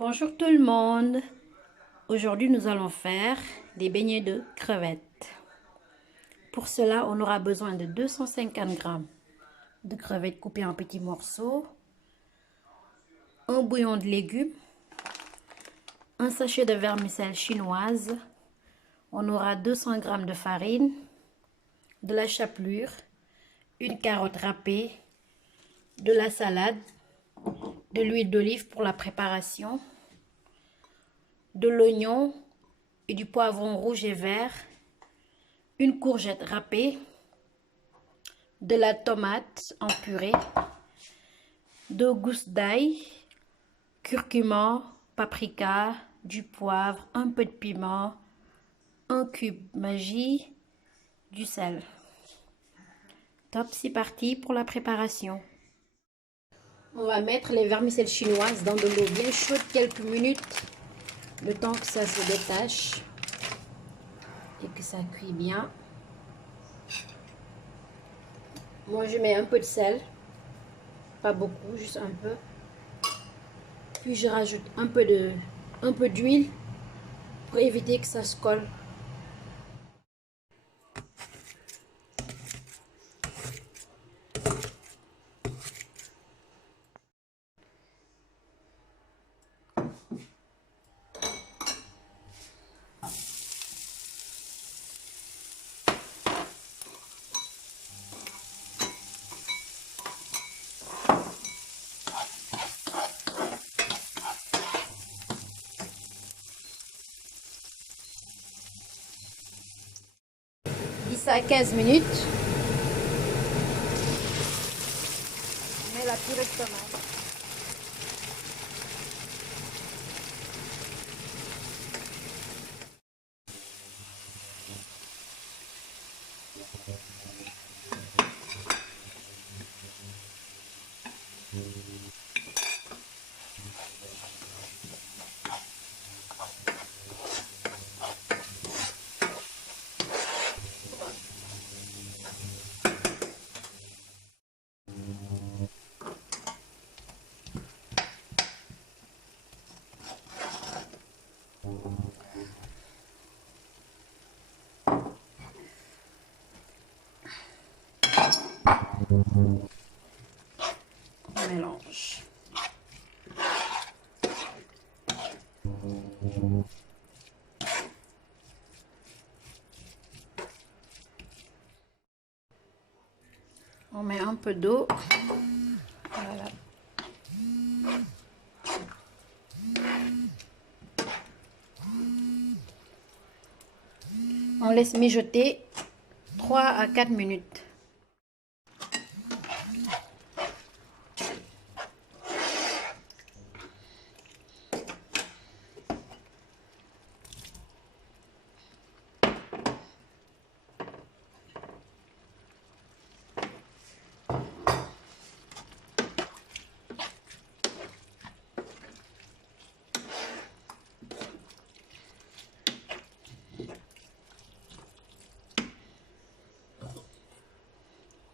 Bonjour tout le monde. Aujourd'hui, nous allons faire des beignets de crevettes. Pour cela, on aura besoin de 250 g de crevettes coupées en petits morceaux, un bouillon de légumes, un sachet de vermicelle chinoise, on aura 200 g de farine, de la chapelure, une carotte râpée, de la salade, de l'huile d'olive pour la préparation, de l'oignon et du poivron rouge et vert, une courgette râpée, de la tomate en purée, 2 gousses d'ail, curcuma, paprika, du poivre, un peu de piment, un cube Maggi, du sel. Top, c'est parti pour la préparation. On va mettre les vermicelles chinoises dans de l'eau bien chaude quelques minutes, le temps que ça se détache et que ça cuit bien. Moi, je mets un peu de sel, pas beaucoup, juste un peu. Puis je rajoute un peu d'huile pour éviter que ça se colle. Ça à 15 minutes. On met la purée de tomate. On mélange. On met un peu d'eau. Voilà. On laisse mijoter 3 à 4 minutes.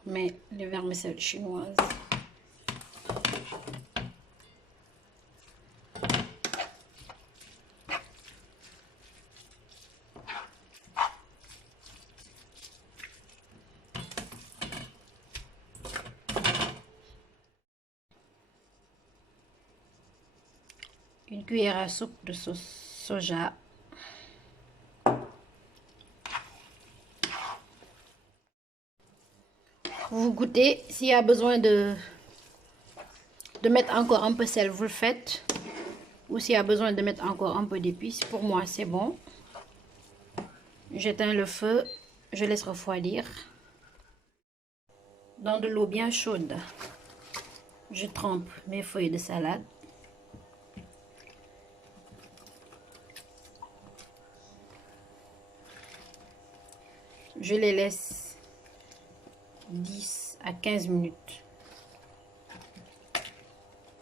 Mais les vermicelles chinoises. Une cuillère à soupe de sauce soja. Vous goûtez, s'il y a besoin de mettre encore un peu de sel, vous le faites. Ou s'il y a besoin de mettre encore un peu d'épices, pour moi c'est bon. J'éteins le feu, je laisse refroidir. Dans de l'eau bien chaude, je trempe mes feuilles de salade. Je les laisse 10 à 15 minutes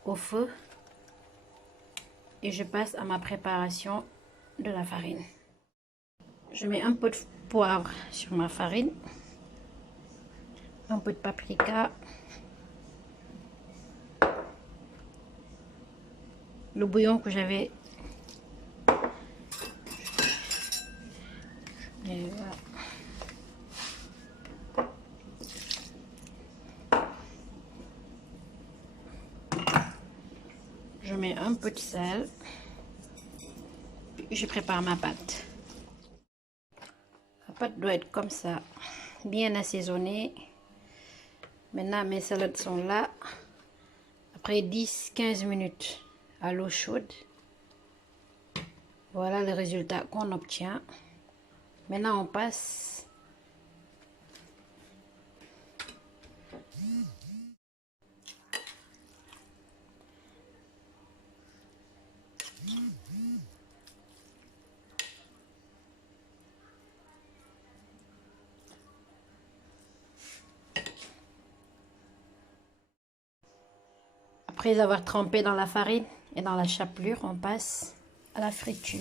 au feu et je passe à ma préparation de la farine. Je mets un peu de poivre sur ma farine, un peu de paprika, le bouillon que j'avais. Et voilà. Je mets un peu de sel. Puis je prépare ma pâte. La pâte doit être comme ça, bien assaisonnée. Maintenant, mes salades sont là. Après 10-15 minutes à l'eau chaude. Voilà le résultat qu'on obtient. Maintenant, on passe après avoir trempé dans la farine et dans la chapelure, on passe à la friture.